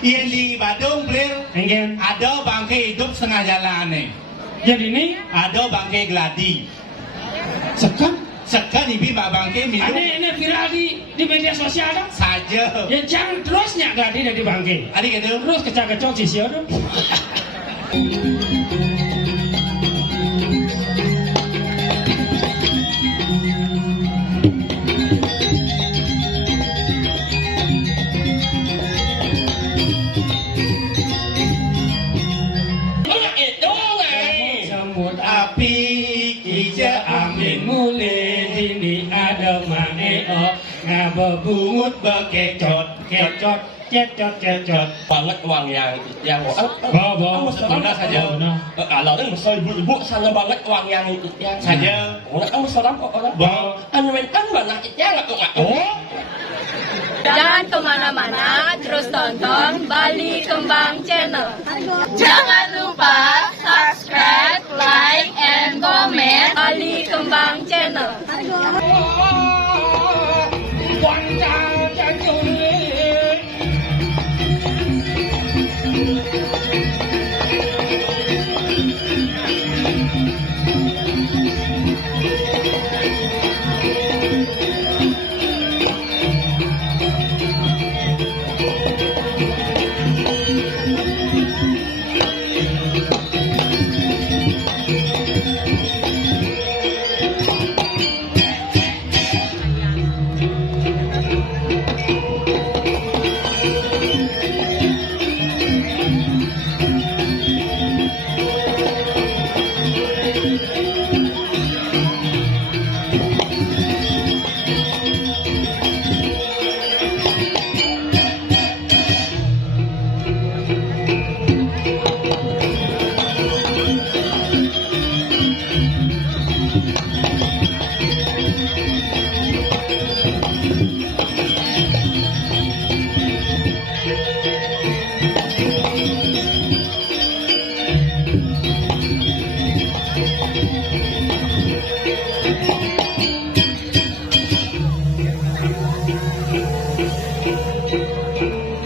Yang di Badung, Blir, Enggak. ada bangkai hidup setengah jalan nih. Jadi ini Ada bangkai gladi. sekarang Sekarang ibi bangkai minum ini viral di media sosial dong. saja. Ya jangan terusnya gladi dari bangke. Adik gitu. Terus kecak-kecok sisio dong. Sambut Api hijau amin mulai dini ada maeo ngabebungut bekecot kecot kecot kecot banget uang yang bawa Bunda saja. kalau kan besar ibu sana banget uang yang Saja. orang kan besar apa orang Bawa. anu kan banyak ya nggak tuh oh Jangan kemana-mana, terus tonton Bali Kembang Channel. Jangan lupa subscribe, like, and comment Bali Kembang Channel.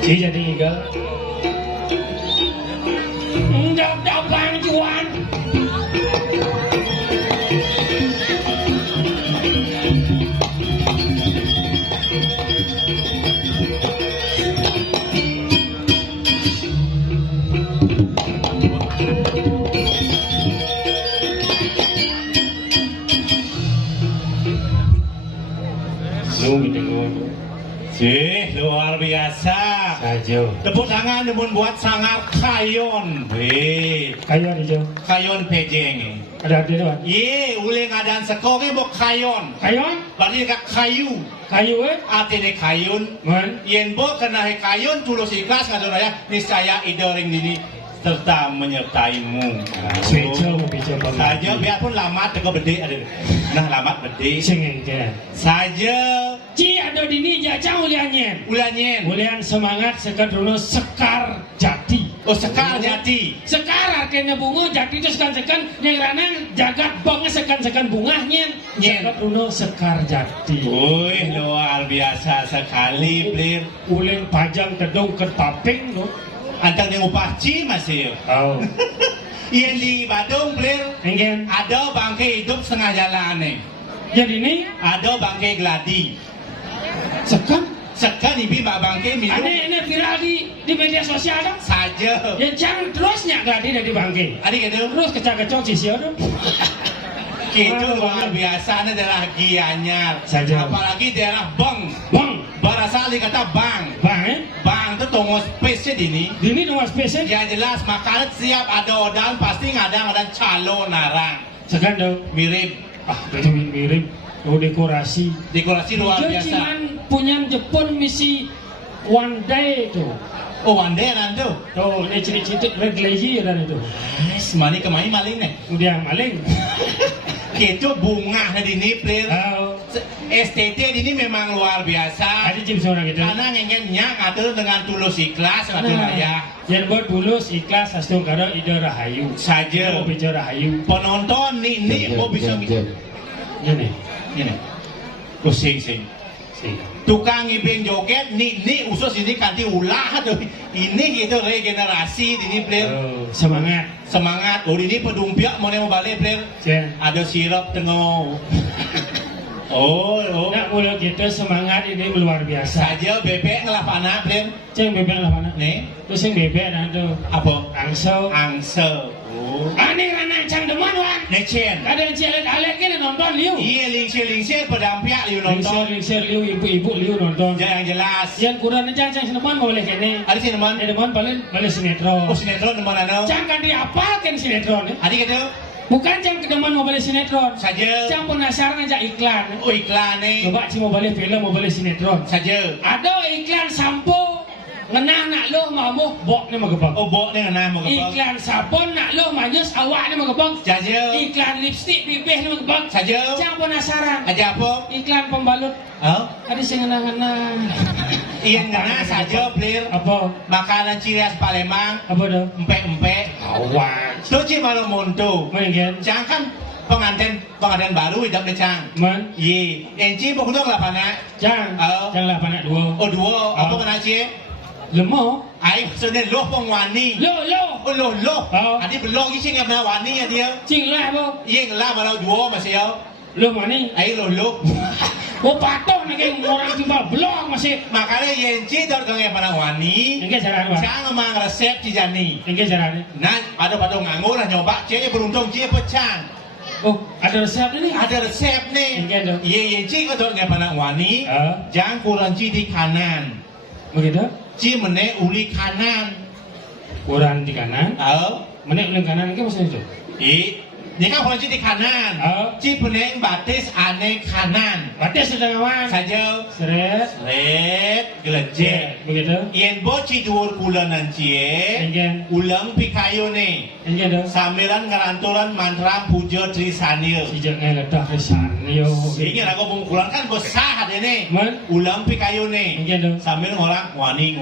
si jadi eagle đọc bang juan lu gitu Cih, luar biasa. saja Tepuk tangan namun buat sangat kayon. Weh, kayu hijau kayon pejeng. ada di depan Ye, ule ngadaan sekolah bok kayon. kayu Berarti dekat kayu. kayu Artinya kayun. man Yen bo kena kayun tulus ikhlas ngadon raya niscaya idering dini serta menyertaimu. sejo bicara Saja biarpun lamat teko bede ada. Nah lamat bede. singin ke Saja ci ada dini jajang uliannya ulanyen. ulian semangat sekadrono sekar jati Oh sekar jati. sekar artinya bunga jati itu sekan yang ranang jagat banget sekan bunganya Nyen. sekadrono sekar jati Wih luar biasa sekali Blir. uling pajang tedung ke taping lo Antang yang upaci masih. oh Yang di Badung Blir enggak ada bangkai hidup setengah jalan nih. jadi ini Ada bangkai gladi. sekar Sekarang ibi bangkai minum ini viral di media sosial dong saja. ya jangan terusnya gladi dari bangke Adik gitu. terus kecak-kecok sisio dong Itu luar biasa ini daerah Gianyar. Saja. Apalagi daerah Bang. bang Berasal dari kata Bang. bang Bang itu tunggu space dini. dini nomor spesial Ya jelas makanan siap ada odang pasti ngadang ada calo narang. sekan dong Mirip itu mirip oh dekorasi dekorasi luar dia biasa. cuman punya Jepun misi one day tuh Oh wanderan tuh. tuh ini ciri-ciri red lazy dan itu Semani kemai maling nih. udah maling Itu bunga dini Blir. oh STT ini memang luar biasa. ada jenis orang gitu Karena ngengennya ngatur dengan tulus ikhlas ngatur raya. yang buat bulus ikhlas astung karo ide rahayu Saja. mau bicara rahayu Penonton nih mau bisa ini ini. Pusing sing. Tukang ibing joget, ni usus ini kanti ulah tuh. Ini gitu regenerasi ini player. Semangat. Semangat. Oh ini pedumpiak mau balik player. Ada sirup tengok. Oh. Nak mula gitu semangat ini luar biasa. Saja bebek ngelapana player. Ceng bebek lah mana? Nih. Terus yang bebek dan tuh. Apa? Angso. Oh. Ani rana cang deman wan. Necen. Ada yang cialet alek kan nonton liu. Iya lingsir pedampiak liu nonton. Lingsir liu ibu-ibu liu nonton. Yang jelas. Yang kurang aja cang seneman boleh kene. Ada sineman. Deman balik sinetron. Oh sinetron deman ano? Cang kan diapalkan sinetron. Adi kata? Bukan cang deman mau balik sinetron. Saja. Cang penasaran aja iklan. Oh iklan nih. Coba cing mau balik film mau balik sinetron. Saja. Ada iklan sampo. Ngenah nak lo mamuh bok ni magebang. Oh bok ni ngenah magebang. Iklan sabun nak lo manyus awak ni magebang. Saja. Iklan lipstick pipih ni magebang. Saja. Cang penasaran. Aja apa? Iklan pembalut. Oh? Ada sing ngenah-ngenah. Iya ngenah saja player. Apa? Makanan ciri khas Palembang. Apa dah? Empek-empek. Awan. Itu cik malu monto. Mungkin. Cang kan pengantin baru hidup ni cang. Man. Ye. Enci pokoknya kelapa nak. Cang. Oh. Cang lah panak dua. Oh dua. Apa kena cik? Lemah. Ai maksudnya loh pengwani. Lo. Oh loh. Oh. Adi belok isi ngap na wani ya dia. Cing lah apa? Iya ngelah malau dua masih ya. Lo mana? Ai loh. Oh patuh nak orang tiba blok masih. Makanya yenci dor kang pada wani. Engke cara apa? Cang emang resep cijani. Engke cara ni. Nah, pada nganggur lah nyoba. Ceknya beruntung cie pecang. Oh, ada resep ni. Ada resep nih. Engke tu. Iya yenci kau dor pada wani. Jangan kurang ci di kanan. Begitu? Ci menek uli kanan. Kurang di kanan. Menek uli kanan ke maksud itu? Ini kan kurang ci di kanan. Ci menek batis ane kanan. Batis sudah ngawan. Saja. Seret. Gelejek. Begitu? Yen boci dhuwur kulanan cie. Engke. Ulang pikayone. Engke tu. Sambilan ngeranturan mantra puja Trisanya. Sejak ngeledah kesan. Yo. Ingin aku pengkulan kan besar ini. Man. Ulang pikayone. Engke tu. Sambil orang wani.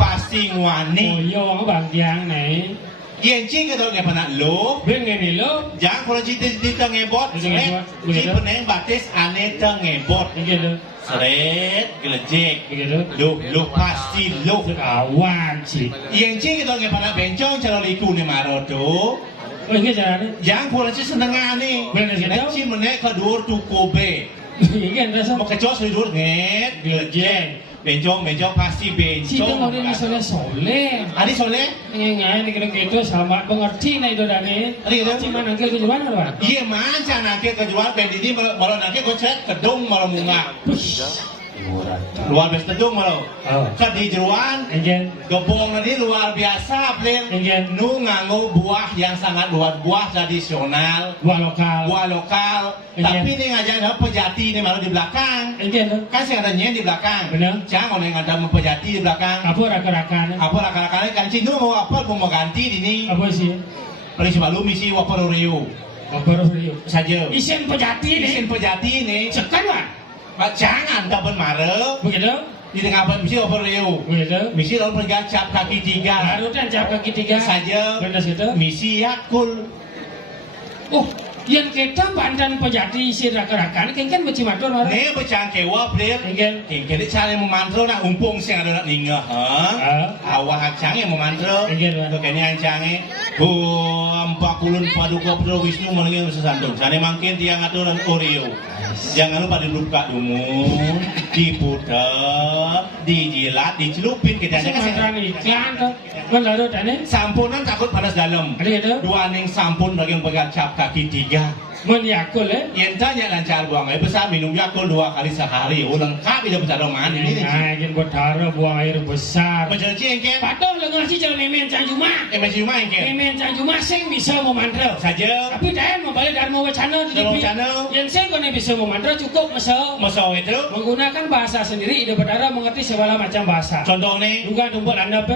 Pasti Oh wani. yo bang yang ni. Yen cing kita nggak pernah lo. Bengen ni lo. Jangan kalau cita cita ngebot. Seret. Cing peneng batis ane ngebot. Engke tu. Seret. Gelejek. Begitu. Lo pasti lo. Kawan sih. Yen cing kita nggak pernah bencong cara liku ni maro tu. Oh engke cara ni. Jangan kurang sih senengan nih. Bener gitu. Nek cing menek kedur tu kobe. Engke rasa. Mau kecos lidur nget. Gelejek. Bencong pasti Si tu bencong. orang ni soleh. Adi soleh? Ngai ni kena gitu sama pengerti na itu dani. Adi itu? Cuma nangkil ke mana doang. Iya manca nakil kejual pendidi malah nakil kocet kedung malah munga. Luar biasa kedung malah. Kan di jeruan. Engken. Gepong ini luar biasa, player. Engken. Nu nganggo buah yang sangat luar buah tradisional. Buah lokal. Buah lokal. Tapi ini ngajarin pejati ini malah di belakang. Engken. Kan sih ada nyen di belakang. Benar. Jangan yang ada pejati di belakang. Apa rakan-rakan? Apa rakan-rakannya kan sih nu mau apa mau ganti di ini. Apa sih? Paling sebelum misi waper Rio Apa Rio? saja. Isen pejati ni. Isin pejati ini. Sekan wah. Jangan tak bermara. Begitu. Di tengah apa misi waper Rio. Begitu. Misi lalu pergi cap kaki 3 Harusnya jawab kaki 3 saja. Benar situ. Misi yakul. Oh, yang kita pandan pejati isi rakan-rakan kan beci matur marah. Ne pecang kewa player. Engken. Engken cara memantro nak umpung sing ada nak ninggah. Awak acang yang memantro. Engken. Kekene acangnya. 40 paduka putra Wisnu menengah sesantun. Sana makin tiang aturan Oreo. Jangan lupa dibuka dulu, diputar, dijilat, dicelupin kita aja kasih. Sementara iklan tu. Kan lalu tadi. Sampunan takut panas dalam. Ada itu. Dua ning sampun bagi yang pegang cap kaki 3. Menyakul Yang tanya lancar buang air besar minum Yakult 2 kali sehari. Oh lengkap itu besar roman ini. Ingin bertara buang air besar. Macam cing ke? Patuh lengan si jalan memen cang juma. Macam cuma ke? Memen cang juma sing bisa memantra. Saja. Tapi dah mau balik Dharma Wacana di Dharma Wacana. Yang sing kau bisa memantra cukup Masuk itu. menggunakan bahasa sendiri. Ide bertara mengerti segala macam bahasa. Contoh nih. Juga tumpuk landap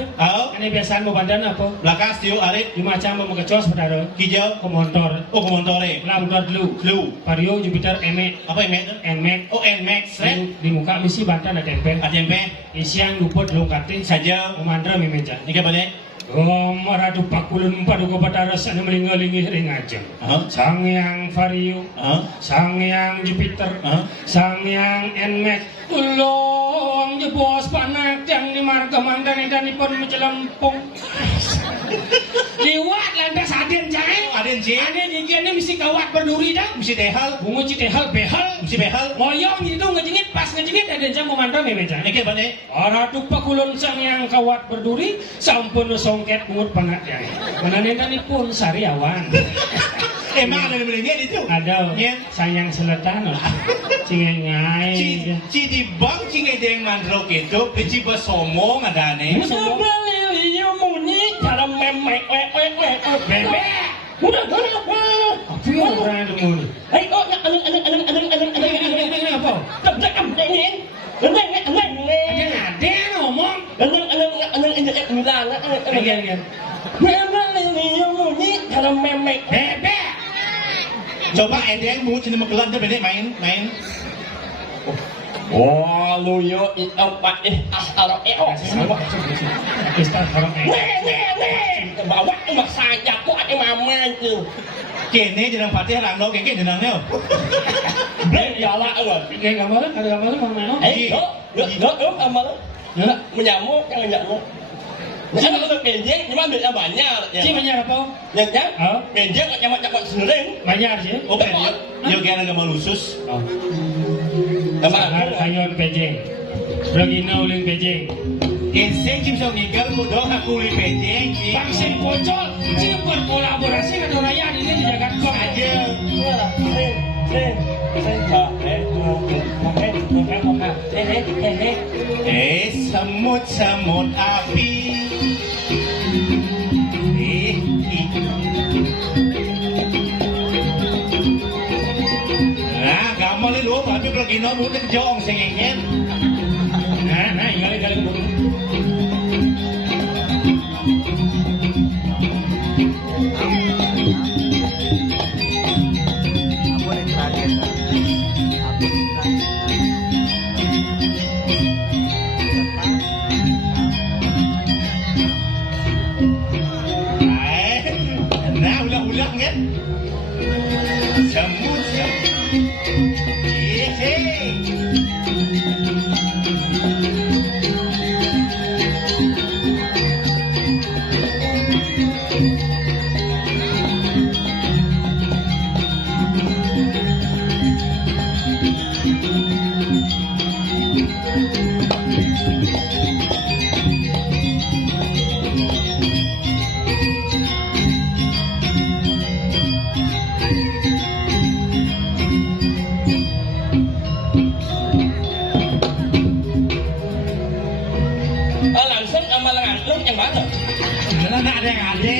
ini biasaan membandan apa? Belakang stiu arit. Di macam memekecos bertara. Hijau. Kemontor. Oh kemontore. Lampar dulu. Vario Jupiter Emek. Apa emek tu? Nmax. Oh Nmax. Di muka misi bantan ada tempe. Ada tempe. Isian luput longkatin Saja. memantra memeja. Ini apa ni? Ratu pakulun paduka padaras anu melingga-linggih ring ajeng. Sang Hyang Vario, Sang Hyang Jupiter, Sang Hyang Enmek, ulong jebos panak yang di marga mandan edanipun menjelempung. Liwat lantas aden jae. Aden jae. Aden ini mesti kawat berduri dah. Mesti tehal. Bungu citehal behal. Mesti behal. Moyong gitu ngejengit pas ngejengit aden jae memandang memeja. Niki bane. Ratu pakulun sang yang kawat berduri sampun songket bungut panak jae. Menanedanipun sariawan. Emang ada belinya itu? Ada. Nya. Sayang seletan. Cingengai. Ci di bang cingedeng mandro gitu, beci besomong adane. Dalam memek, Bebek. udah. Apa yang berani mulu? Hei, kok Apa? Ada ngomong. Dalam memek. Bebek. Coba edeng mu cina megelan dia bene main. Wah, lu yo pak asal bawa emak saja kok ada mama itu. Kene jenang patih langno kene jenangnya. Blek ya lah eueuh. Kayak gambar, ada gambar mana? Amal. Menyamuk yang menyamuk. Nah, kalau penjeng cuma beda banyak. Si banyak apa? Yang penjeng nyamak sering. Banyak sih. Oh, dia yogian agama lusus. Ayon pejeng. Ragina uling pejeng. Inseng cim so ninggal mudo aku li pejeng. Vaksin pocol, cim berkolaborasi dengan raya ini di Jakarta Aja. Semut api. Nah, gamal lu tapi Ragina lu jong sengengen. Nah, kali Nah, ulang kan? Semut. Langsung sama langsung yang mana? Ada yang ada.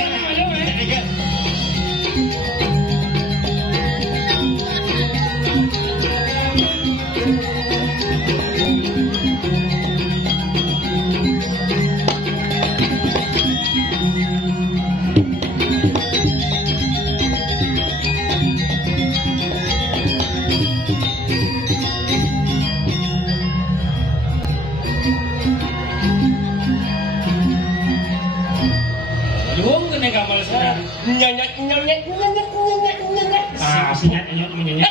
Luang kena gambar sekarang. Nyanyi. Sinyat menyanyi.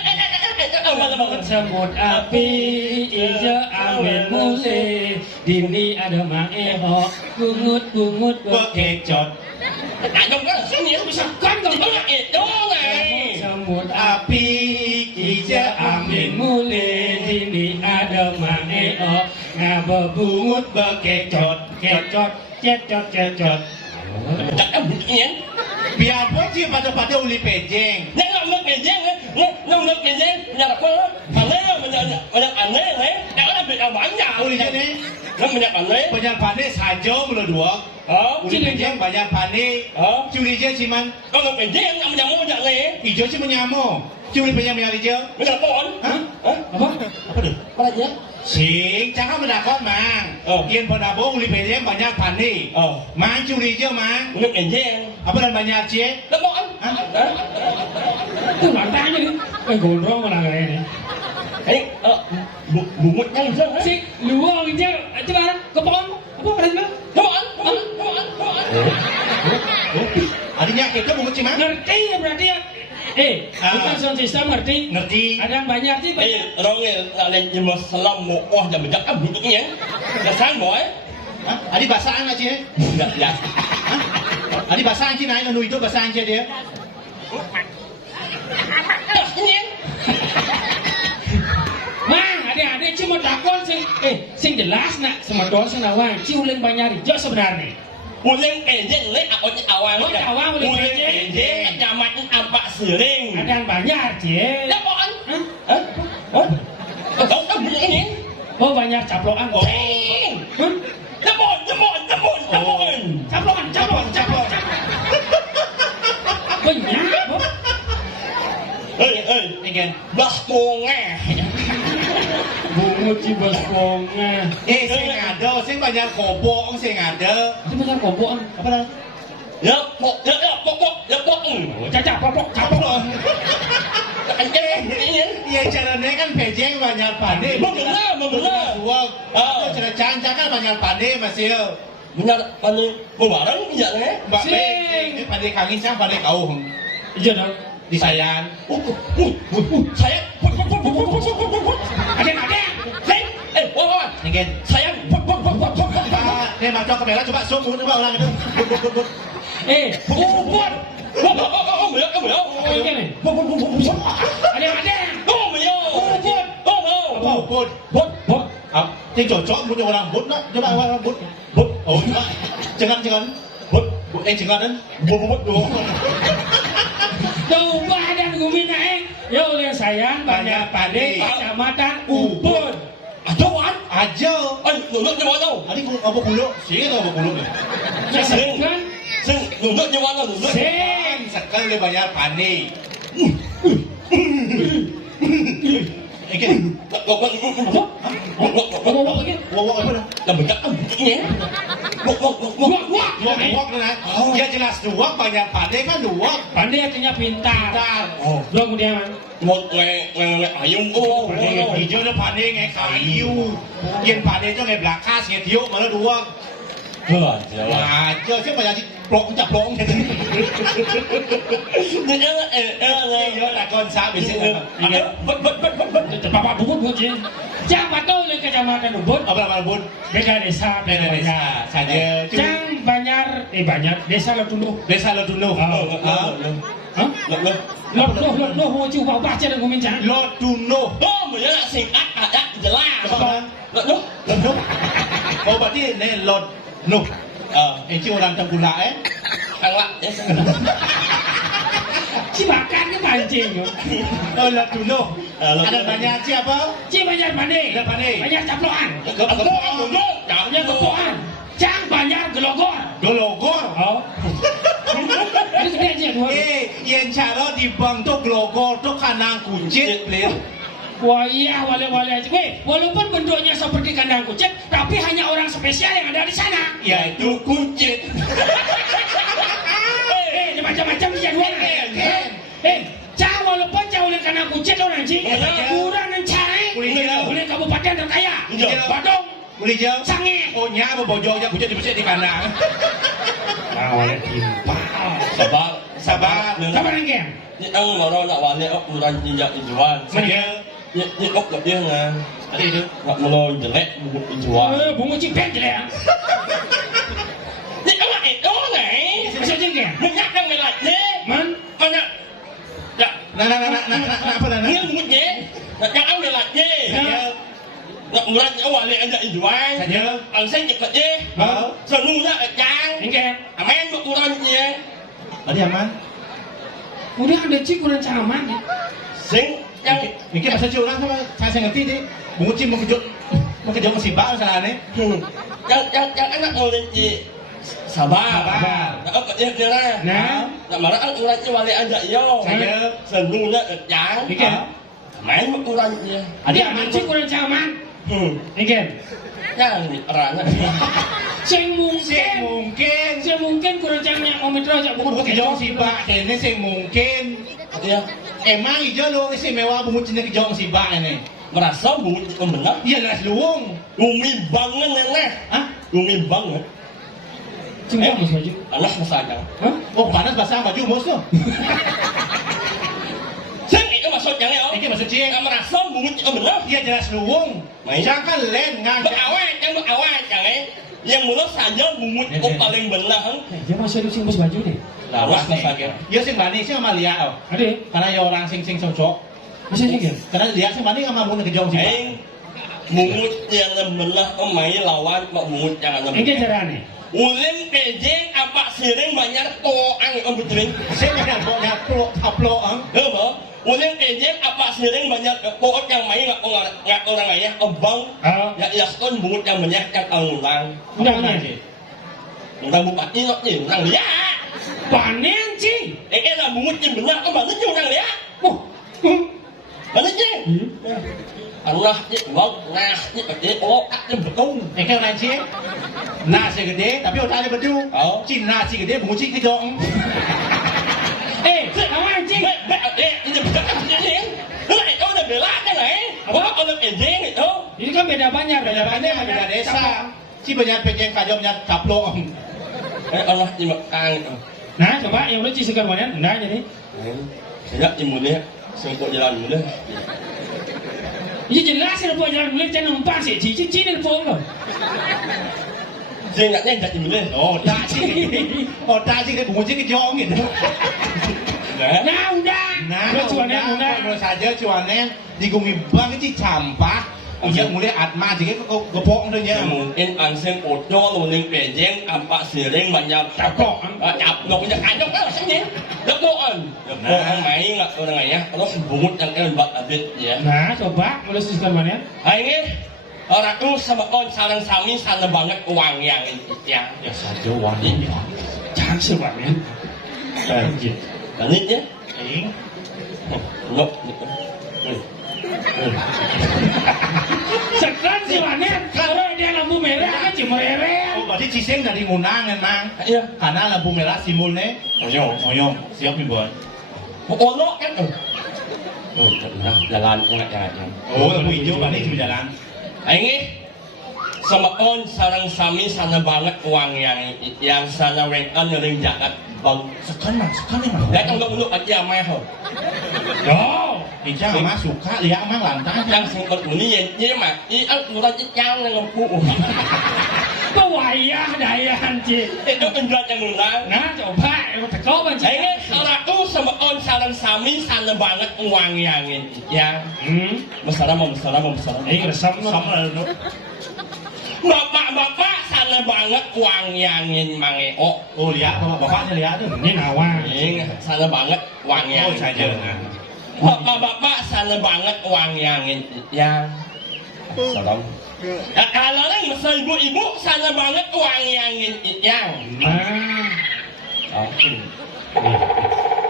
Semut api, ijo angin mulai, dini ada maeho, bungut Bekecot. Ada kan sini bisa kan gambar itu nih. Semut Api hijau angin angin mulai, dini ada maeho, ngabebungut bekecot. cecot. Tak ada buktinya. Biar pun sih pada uli pejeng. Nggak pejeng, nyarap aneh, jangan beda banyak. Uli jene Banyak aneh. banyak pane sajo mulu dua. Uli pejeng banyak pane. Curi je ciman Kalau pejeng nggak menyamuk banyak nih. ijo sih menyamo. Curi pejeng menyari je. Menyarap pohon. Apa? Apa tuh? Apa aja? Sing jangan mendakon mang. Kian pendabo uli pejeng banyak pane. Mang curi je mang. Udah pejeng. Apa dan banyak cie? Pohon. Itu bantahnya nih. Gondrong malah kayaknya. Bungutnya bisa. Si luang aja, coba ke pohon. Apa pada bilang? Pohon. Adinya kita bungut cima? Ngerti ya berarti ya? Bukan sound system ngerti? Ngerti. Ada yang banyak sih banyak. Orang yang cuma selam mau dan bejak bentuknya. Nggak sang boy. Adi basaan aja ya? Nggak. Adi basaan sih naik itu basaan aja dia. Mang, adik-adik cuma takon sing jelas nak semedon sing awang ciuling banyari jo sebenarnya. Uling enjeng le awang uling enjeng kecamatan Ampak Sering. Ada yang banyak cie. Apaan? Hah? Kau begini? Oh banyak caplokan. Oh. Jemon. Caplokan. Banyak. Ingin baskonge. Bungut cibas konge. Sing ada, sing banyak kobong, sing ada. Itu banyak kobokan. Apa dah? Ya pok. Caca popok. Iya caranya kan pejeng banyak pade. Benar. Suap. Itu cara cancak kan banyak pade masih. Benar pade bareng iya nih. Mbak Be, pade kangin sang pade kau. Iya dong. Disayan. Saya Ada. Wawan. Ingin. Saya Dia macam kamera coba zoom coba orang itu. Bubut. Bud. Yang cocok bud orang bud nak coba orang bud. Oh coba. Jangan. Bud. Jangan. Bud. Coba dan gumina ya oleh sayang banyak pade kecamatan Ubud. Aja. Nunduk di mana? Adik apa kulo? Sih apa kulo? Sing nunduk di mana? Sing sekali bayar pade. Wok apa dah? Dah bejak bentuknya. Wok nah. Dia jelas dua banyak pade kan dua. Pandai artinya pintar. Dua kemudian Một ayam Hijau dah pade ngai kayu. Yang pade tu ngai belakas ngai tiup malah dua. Aja sih banyak sih plong. Dia lah konsep biasa. Bapak Bubut je. Jang Batu oleh kecamatan Ubud. Apa bud? Beda desa. Saja. Jang Banyar desa Lotuluh. Desa Lotuluh. Loh, mau coba baca dan komentar. Lotuluh. Oh, punya nak singkat ada jelas. Lotuh. Oh, berarti ni Lotuluh. Itu orang Tengkulak Kalak. Si makannya mancing. Oh, Lotuluh. Ada banyak siapa? Si banyak pandai. Ada pandai. Banyak caplokan. Kepoan. Banyak kepoan. Jang banyak gelogor. Gelogor. Oh. Itu gede aja dua. Yang cara dibantu gelogor tu kandang kucing, beliau. Wah iya, wale-wale aja. Walaupun bentuknya seperti kandang kucing, tapi hanya orang spesial yang ada di sana. Yaitu kucing. Macam-macam dia dua. Cah walaupun jauh oleh kandang kucing orang sih. Kurang dan cai. Boleh kabupaten terkaya. Badung. Boleh jauh. Sange. Oh nyapa bojong je kucing di kandang. Oleh timpal. Sabar. Sabar engkau. Ni ang maro nak wale ok murah jinjak dijual. Saya. Ni ok gak dia ngan. Ada itu. Nak melo jelek buku dijual. Bunga cipet jelek. Ni apa itu ni? Bisa jengkel. Minyak yang melak ni. Man. Mana? Ya. Apa dah? Ni bunyi ni. Nak yang melak ni. Saya. Nak murah wale anda dijual. Saya. Ang sen je kat dia. Senu nak jang. Engkau. Amen buat murah ni. Ada aman. Udah ada cik kurang caman. Sing yang Mungkin bahasa curang sama saya ngerti ni. Bungut cing mengkejut musibah salah ni. yang anak oleh ni sabar. Nak kat dia lah. Nah. Nak marah ang murah ni wale anda yo. Saya. Senu nak jang. Engkau. Amen buat murah ni. Ada aman cik kurang caman. Engkau. Yang orang. Sing mungkin kurang caman yang komentar aja bukan Kejut musibah ini sing mungkin. Dia Emang hijau lu istimewa bungut cing kejut musibah ini. merasa bungut itu benar. Iya lah luwung. Lumimbang nenek. Hah? Lumimbang. Cinta Mas Baju. Allah masakan. Hah? Oh panas basah baju mus tuh. Sing itu maksudnya ya. Ini maksud cie. Kamu merasa bungut itu benar. Iya jelas luwung. Jangan kan len ngajak. Berawet jangan. Yang mulut saja bungut itu paling benar. Dia masih ada sing Mas Baju nih. Allah masakan. Ya sing bani sing sama Lia. Ada. Karena ya orang sing cocok. Masih sing ya? Karena Lia sing bani sama mun kejauh sih. Bungut yang benar main lawan kok bungut yang Ini caranya. Ulim kejeng apa siring banyak toang betul. Sing ada pokoknya upload ang. Apa? Ulim kejeng apa siring banyak toang yang main nggak orang lainnya abang. Ya kon bungut yang banyak yang ulang. Udah Ulang bupati lo nih ulang dia. panen sih. Lah bungut yang benar kok mana sih orang dia? Mana sih? Allah ni wong nah ni oh ada betul. Kayak orang cie. Nasi gede tapi otaknya bedu. Cina nasi gede bunguci kejong. Kawan cing. Ini bukan ini. Lah itu udah bela kan Apa orang kejeng itu? Ini kan beda banyak, Beda desa. Si banyak pejeng kajau banyak caplok. Allah ni makan. Nah, coba yang lu segar mana? Nah, jadi. Tidak imunnya sempur jalan mudah. Iya jelas ya buat jalan mulai jangan numpang sih, cici nelfon lo. Saya nggak nyangka imunnya. Oh, tak sih dia bunguci kejong gitu. Nah, udah. Kalau saja cuannya digumi banget sih campah. Iya mulai atma jadi gepok tuh ya. Mungkin anseng ojo nuling pejeng apa siring banyak Caplok. Caplok punya kajok kan rasanya. Depokan main nggak orang lainnya. Terus bungut yang elbat abis ya. Nah, coba mulai segar mana? Ini orang tuh sama kon sarang sami sana banget uang yang ya. Ya saja wangi. Jangan sebanyak. Anjir. Lanjut ya. Nok. Sekarang si mana? Kalau dia lampu merah aja merah. Oh, berarti ciseng dari ngunang emang. Iya. Karena lampu merah simbolnya. Oyong. Siap nih buat. Ono kan. Oh, jalan enggak jalan. Oh, lampu hijau berarti cuma jalan. Ini sama on sarang sami sana banget uang yang sana rentan yang jagat bang. Sekan mah. Datang ke mulut aja mah. Yo, Ija mah suka lihat mah lantai. Yang singkat ini yang mah ini aku rasa yang ngempu. pewayah daya anjir. Itu penjual yang undang. Nah, coba teko banci. Ini orang tuh sama on sarang sami sana banget uang yang besar. Ini resam Sama lu. Bapak sana banget uang yang mange. Oh lihat bapaknya lihat tuh. Ini nawa. Ini sana banget uang yang. Oh saja. Bapak sana banget uang yang. Salam. Kalau yang besar ibu sana banget uang yang. Nah.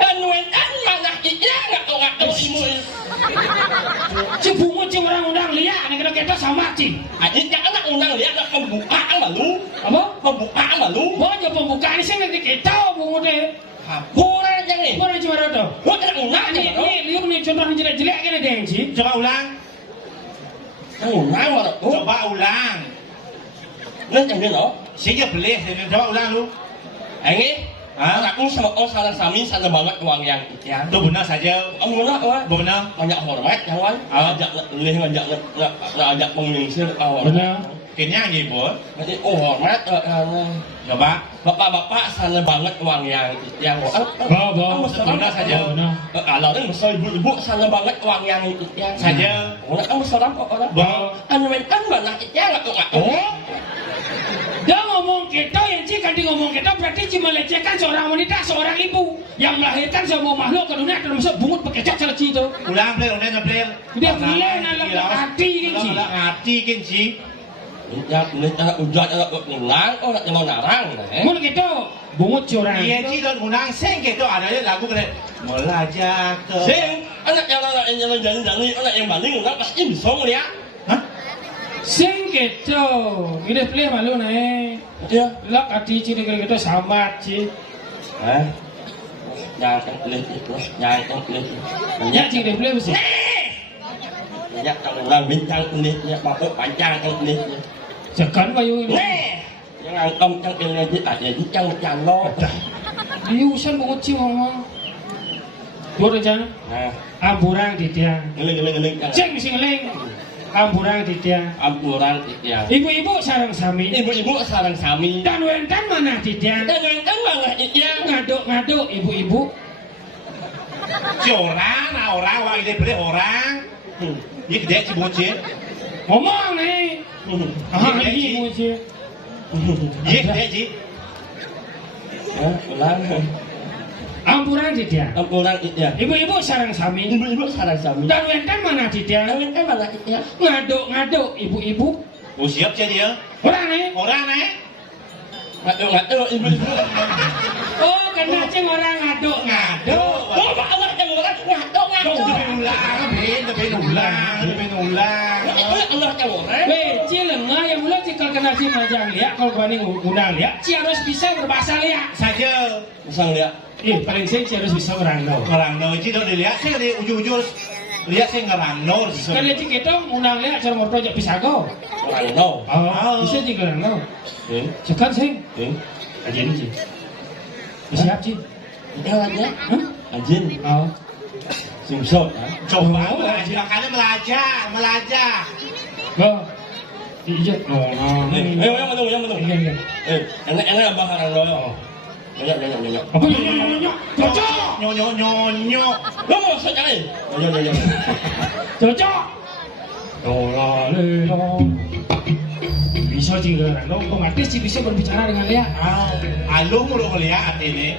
Dan mana nggak tahu ibu. Si bungut si orang undang lihat, nih kita sama cing. Ini jangan undang lihat ada pembukaan malu. Apa? Pembukaan malu. Banyak pembukaan sih nanti kita bungut deh. Boleh aja nih. Boleh cuma ada. Boleh kita undang aja. Ini lihat nih contoh yang jelek-jelek gini deh sih. Coba ulang. Undang malu. Coba ulang. Nên chẳng biết đó. Siapa boleh? Coba ulang lu. Ini aku sama salah sami sana banget uang yang. Itu benar saja. Benar apa? Benar. Banyak hormat jangan. Ajak pengingsir awal. Benar. Kayaknya gitu. Jadi hormat. Coba. Bapak sana banget uang yang. Bawa. Benar saja. Kalau ini besar ibu sana banget uang yang Saja. Orang kamu serang kok orang. Bawa. Anu kan mana yang nggak tuh. Dia ngomong kita yang jika dia ngomong kita berarti cuma melecehkan seorang wanita, seorang ibu yang melahirkan semua makhluk ke dunia termasuk bungut bekecot seleci itu. Ulang play, ulang play. Dia bilang dalam hati kan sih. Dalam hati kan sih. Ya, ini cara ujar cara ulang, nak jangan narang. Mun gitu, bungut curang. Iya sih don unang seng gitu ada lagu kena melajak ke. Sing, anak yang jalan-jalan, anak yang banding ulang pasti bisa ngeliat. Hah? Sing gitu, ini pilih malu nih. Iya. Lak hati cini gitu sama sih. Jangan pilih itu, jangan pilih. Ya cini pilih sih. Ya kalau ulang bintang pilih, ya bapak panjang pilih. Sekarang bayu ini. Yang Ông trong cái này thì tại vì trong chàng lo. Diusan bungut sih ngomong. Dua rencana. Nah, Amburang di tiang. ngeling. Ceng sing ngeling. Amburang di tiang. Ampuran ya. Ibu-ibu sarang sami. Ibu-ibu sarang sami. Dan wentan mana di tiang. Dan kan malah iya. Ngaduk-ngaduk ibu-ibu. Si orang, nah orang, wah ide beli orang. Ini gede si bocil. Ngomong nih. Ah, ini bocil. Iya gede sih. Ulang. Amburang di tiang. Ampuran ya. Ibu-ibu sarang sami. Ibu-ibu sarang sami. Dan wentan mana di tiang. Dan kan malah iya. Ngaduk-ngaduk ibu-ibu. Oh siap sih dia. Orang nih. Orang nih. Ngaduk ibu-ibu. Oh, kena ceng orang ngaduk-ngaduk. Oh, Pak Allah yang orang ngaduk. Tapi ulang. Allah yang orang. Ci lengah yang mulai cikal kena si majang liak kalau banding undang liak Ci harus bisa berbahasa liak Saja. Misal dia. Paling sering Ci harus bisa merangkau Ngerangno, Ci udah dilihat saya di ujung-ujung. Lihat saya ngerangno. Kan dia Ci ketong undang liak cara morto jak pisago. Orang no. Oh, bisa Ci ngerangkau. Sekan sing. Ajin Ci. Siap Ci. Dia aja. Anjing. Oh. Simsot. Coba silakan melajah. Oh. Iya. Oh. Yang betul. Iya. Enak abang orang no. Banyak. Apa nyok? Cocok. Nyonyo. Lo mau sekali. Banyak. Cocok. Bisa Ci ngerangkau. Otomatis Ci bisa berbicara dengan liak. Alu mulu ngeliat ini.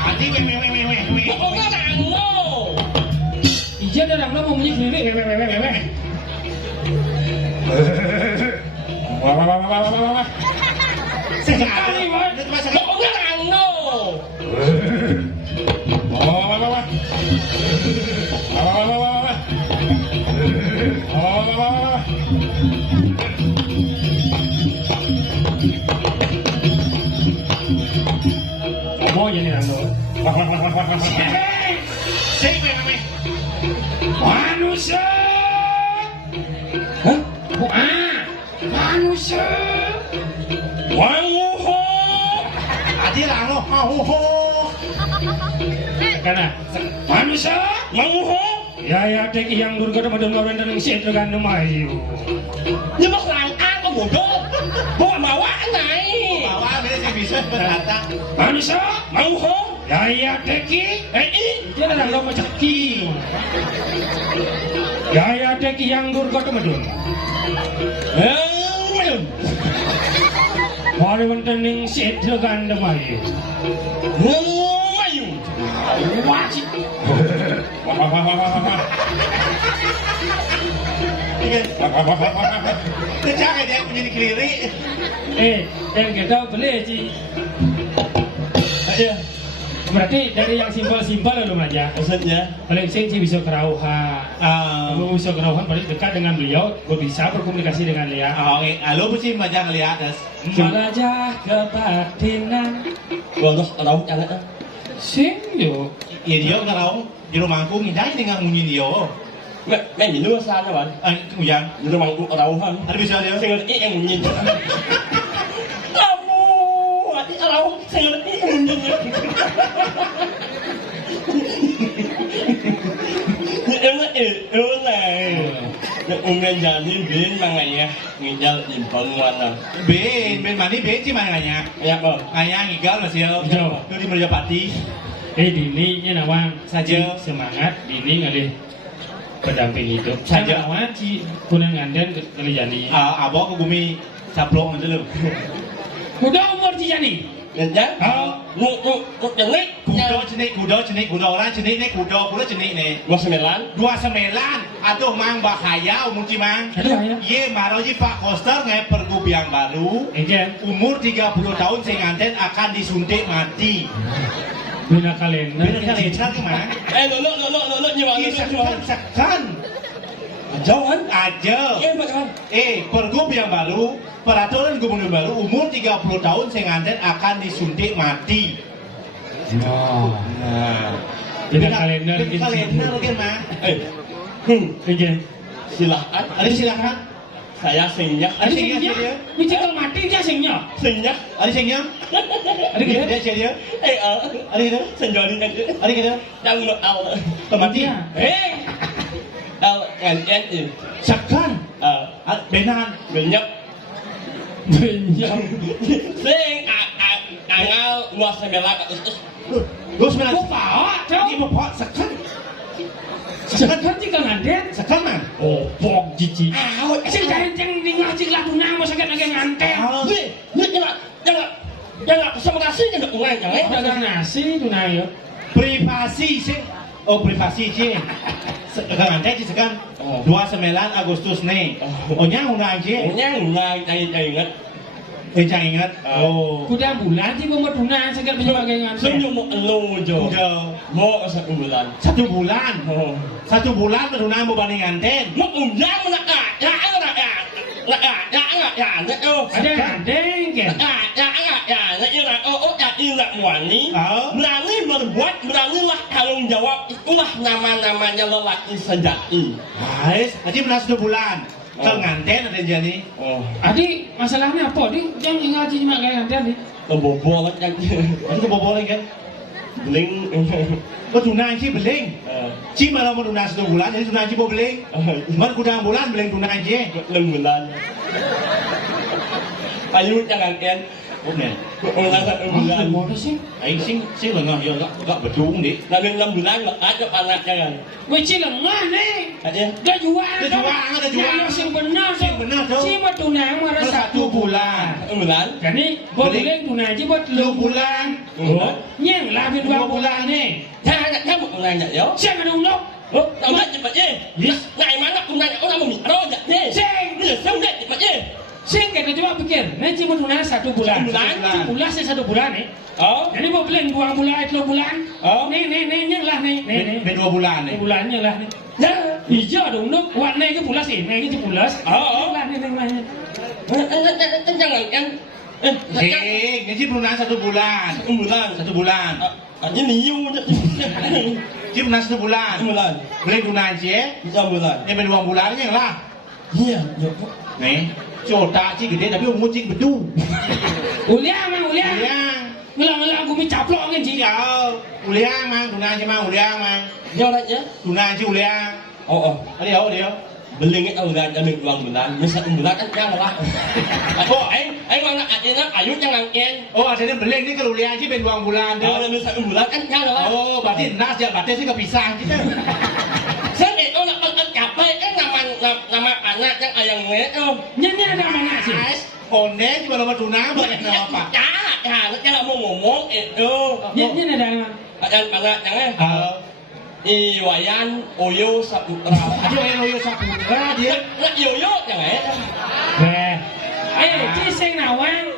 Adi weh. Oh, orang no. Iya dah orang mau bunyi keliling. Sekali, Wan. Oh, orang no. Ngomong aja nih Rando. Manusia. Hah? Manusia. Wanguho. Adi rano ho. Karena manusia. Wanguho. Ya dek yang durga madon orang dan si dengan mayu. Dia mau langkah ke bodoh. Bawa naik. Bawa dia bisa berkata. Manusia. Wanguho. Ya deki. Ini. Dia ada lo macaki. Ya deki yang durga madon. Mari mentening si dengan mayu. Mayu. Wajib. Jangan dia menjadi keliri. Yang kita boleh Ci. Iya. Berarti dari yang simpel-simpel belum aja. Maksudnya? Paling sing Ci bisa kerauhan. Kamu bisa kerauhan paling dekat dengan beliau, bisa berkomunikasi dengan dia. Halo sih macam ngeliat. Melajah kebatinan. Waduh, tahu jangan. Sing yo. Iya dia ngerau di rumahku ngidai dengan munyi dia. Mẹ nhìn nước xa cho bạn. Yang Nhìn bằng cũng đầu hơn. ada bisa dia. Saya ngeliat em nhìn. Kamu, hati kalau saya ngeliat em nhìn. Em nói này. Unggen jadi bin manganya ngijal di Bangwana. Ben mana ben mana nganya? Ya bang. Nganya ngigal masih. Itu di Meliopati. Dini nya nawang Saja. semangat Dini ngalih pendamping hidup. Saja. Nawang Ci kunan nganden kelijani. Abang ke bumi saplong aja lu. Udah umur Ci Jani. Nhìn chắc. Ngục yang ini. Kudo orang jenik nih kudo jenik nih. 29. 29 aduh mang bahaya umur cimang. Aduh ya. Ye maroji Pak Koster ngai pergub yang baru. Umur 30 tahun saya nganten akan disuntik mati. Bina kalender. Bina kalender gimana? Lo như vậy. Sekan. Jauhan. Aja. Macam. Pergub yang baru, peraturan gubernur baru, umur 30 tahun saya nganten akan disuntik mati. Oh. Nah, Bina kalender. Bina kalender mungkin mah. Iya. Silahkan. Ada silakan. Saya singnya. Ada singnya dia. Mesti kau mati dia singnya. Singnya. Ada singnya. Ada gitu. Dia dia. Ada gitu. Senjolin yang Ada gitu. yang lo al. Kematian. Al NN itu. Sakan. Benan. Banyak. Benjam. Sing angal luas sebelah itu. Gue sebenarnya. Kau bawa tahu? Ini bapak sakan. Sekarang tinggal nganten. Sakan man. Oh, bok cici. Sing ganceng ning ngajik lah tunang masa kan lagi nganten. Jangan sama kasih jangan uang jangan. Dagang nasi tunang yo. Privasi sih. Oh privasi sih. Sekarang nanti sekarang 29 Agustus nih. Oh nyang undang sih. Yang ingat. Jangan ingat. Oh. Kuda bulan sih mau tunang sekarang penyebagai nganten. Senyum lo jo. Udah Mau 1 bulan. 1 bulan. Oh. 1 bulan berunang mau banding nganten. Mau undang nak ya. Ada nganten kan? Berani berbuat, beranilah tanggung jawab. Itulah nama-namanya lelaki sejati. Guys, Haji benar 1 bulan. Kalau nganten ada jadi. Oh, Adi, masalahnya apa? Di jangan ngaji cuma kayak nganten di. kebobol kan. Itu kebobolan kan? Bling. Tunang sih beling. Ci malah mau tunang 1 bulan, jadi tunang sih mau beling. Mar kudang bulan beling tunang aja. Bulan. Ayo jangan kan. Oke. Ulang 1 bulan. Mau sih? Aing sing lengah ya enggak betul nih. Nabi 6 bulan ada anaknya kan. Weci lengah nih. Aja. Gak jual. Ada jual. Yang benar. Sing benar tuh. Si mah tunang mah 1 bulan. 1 bulan. Jadi buat beling tunang aja buat 2 bulan. Oh. Nyeng lah 2 bulan nih. Jangan một ngày nhảy yếu. Siapa dong dong? Tao dạy chị gì? Ngày mà nó cùng này nó làm mình đâu dạy thế? Bây giờ xong dạy chị gì? Saya kata coba pikir, nanti cuma tunang 1 bulan. 1 bulan sih 1 bulan nih. Oh. Jadi mau beling 2 bulan, 3 bulan. Oh. Nih nyeng lah nih.เป็น 2 bulan nih. 2 bulannya lah nih. Ya, hijau dong dong. Warna itu pulas sih, nah itu pulas. Oh. Lah nih lah. Jangan kan. Ngaji berunang 1 bulan. 1 bulan. 1 bulan. Ini niu. Ci berunang 1 bulan. 1 bulan. Beling tunang sih. 1 bulan. Iniเป็น 2 bulan yang lah. Iya, Nih, cota ci gede tapi umur cing bedu. Uliang mang uliang. Uliang. Ngelang gumi caplok kan sih. Iya, uliang mang tunang ci mang uliang mang. Giao lại nhé. Tunang ci uliang. Oh. Dia. Beling itu udah jadi 2 bulan. Misal 1 bulan kan jangan lah. Oh, anh mang nak aja ayun jangan kan. Oh, adanya beling ni kalau uliang ciเป็น 2 bulan. Kalau misal 1 bulan kan jangan lah. Oh, berarti nas ya, berarti sih kepisah gitu. Saya itu nak capai kan nama anak yang ayang itu. Nyanyi ada mana sih? Konde cuma nama tunang banyak nama apa? Jangan mau ngomong itu. Nyanyi ada mana? Anak jangan. Iwayan Oyo Saputra. Aduh, Oyo Saputra dia. Nak Yoyo jangan. Ciseng nawang.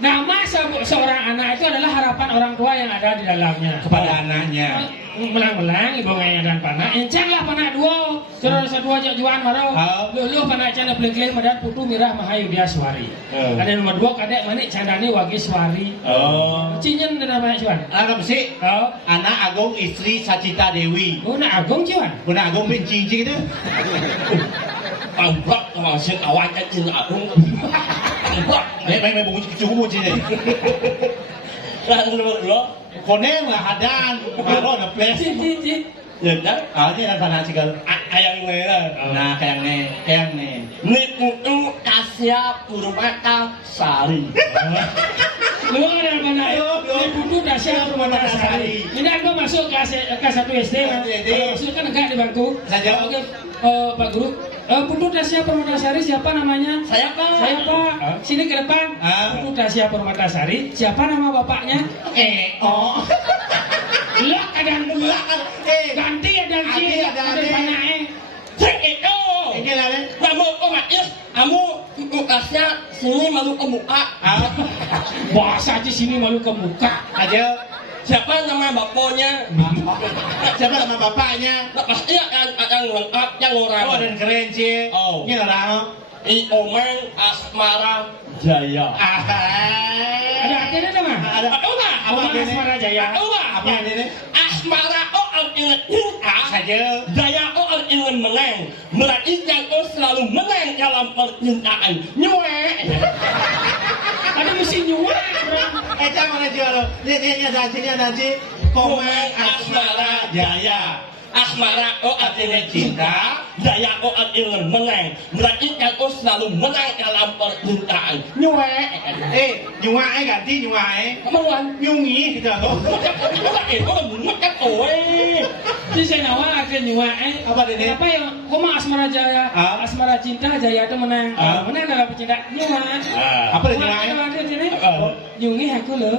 Nama seorang anak itu adalah harapan orang tua yang ada di dalamnya. Kepada anaknya. Melang-melang ibu ngaya dan panak. Encang lah panak 2. Saudara sedua juan marau. Luluh panak canda peling-peling madan putu mirah mahayu dia suari. Ada nomor 2 kadek manik candani wagi suari. Oh. Cinyen ada banyak cuan. Anak besi. Oh. Anak Agung istri Sacita Dewi. Oh nak agung cuan. Anak Agung bin cincin itu. Tampak sama si kawan kecil aku. Tampak. Main bunyi cukup bunyi ni. Lalu lo. Koneng lah hadan. Kalau ada place. Cin. Ya dah. Ini ada panas sekali. Ayang ni lah. Nah, kayak ni. Ni putu Kasya Purmata Sari. Lu ada mana? Ini putu Dasya Purmata Sari. Ini aku masuk kelas 1 SD kan? Masuk kan enggak di bangku. Saja. Oke, Pak Guru. Putu Dasya Purmata Sari siapa namanya? Saya Pak. Saya Pak. Sini ke depan. Putu Dasya Purmata Sari. Siapa nama bapaknya? Oh. Lak ada ganti ada ada panai. Itu. Ini lah ni. Kamu omatis, kamu tukasnya sini malu ke muka. Bahasa aja sini malu ke muka. Aja. Siapa nama bapaknya? Siapa nama bapaknya? Pasti akan lengkap yang orang. Oh, dan keren sih. Oh. Ini orang. Iomeng Asmara Jaya. Ada artinya ada mah? Ada apa? Apa Asmara Jaya? Apa ini? Asmara oh al ingat cinta Saja. Jaya oh al ingat menang. Berarti yang oh selalu selalu menang dalam percintaan. Nyuek. Ada mesin nyuak. Jangan aja lo. Ini nanti komen asmara jaya. Asmara oh artinya cinta, jaya oh artinya menang. Berarti aku selalu menang dalam percintaan. Nyuek. Nyuai ganti nyuai. Kemauan. Nyungi kita lo. Makan oi. Jadi saya nawar akhirnya nyuak. Apa ini? Kenapa ya? Kok mah asmara jaya? Asmara cinta jaya itu menang. Menang dalam percintaan nyuak. Apa ini nyuai? Ada sini. Nyungi aku loh.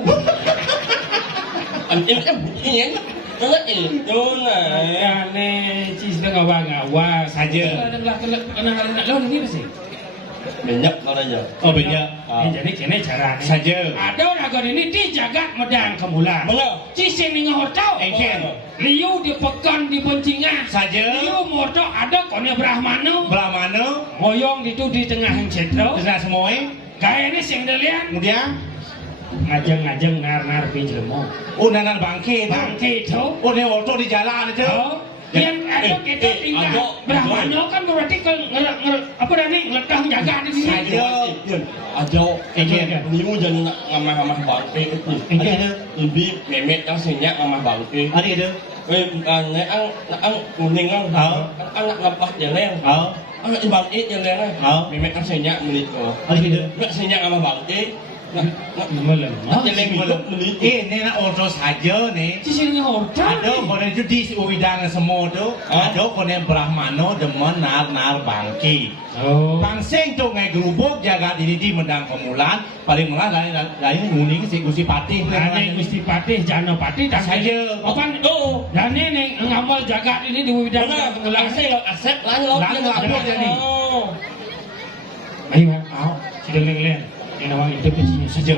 Ini kan bunyinya. Itu nah. Aneh, cis dah ngawa saja. Kenang lo ini apa sih? Banyak aja. Oh banyak. Jadi kene cara Saja. Ada orang ini dijaga medang kemulan. Benar. Cis ini ngortau. Engken. Liu di pekan di boncingan. Saja. Liu morto ada kone Brahmano. Brahmano. Moyong itu di tengah yang cetro. Terus semuanya. Gaya ini sing delian. Kemudian. Ngajeng nar pinjelmo. Nanan bangkit. Bangkit itu. Ini auto di jalan itu. Yang ada kita tinggal Brahmano kan berarti apa dah ni ngeletang jaga di sini. Saja. Ajo, Engken. Nimu jangan ngamah-ngamah bangke itu. Engken. Lebih memet yang senyak ngamah bangke. Ada itu. Ang kuning ang anak lepas jeleng. Ang ibang jeleng. Memet yang senyak melit ko. Ada itu. Nggak senyak ngamah bangke. Malam. Jeleng itu melit. Ini nak auto saja nih. Cis ini ngortau. Ada konen itu di uwidangan semua tu. Ada konen Brahmano demen nar bangki. Oh. Pangsing tu ngai gerubuk jaga ini di mendang kemulan. Paling malah lain nguning si Gusti Patih. Ane Gusti Patih, Jano Patih, dan Saja. Apa itu? Dan ini ngamal jaga ini di widang Benar, pengelang. asep lo asep lain lo. Lain lapor jadi. Ayo, sudah leng-leng. Yang awak itu kecilnya saja.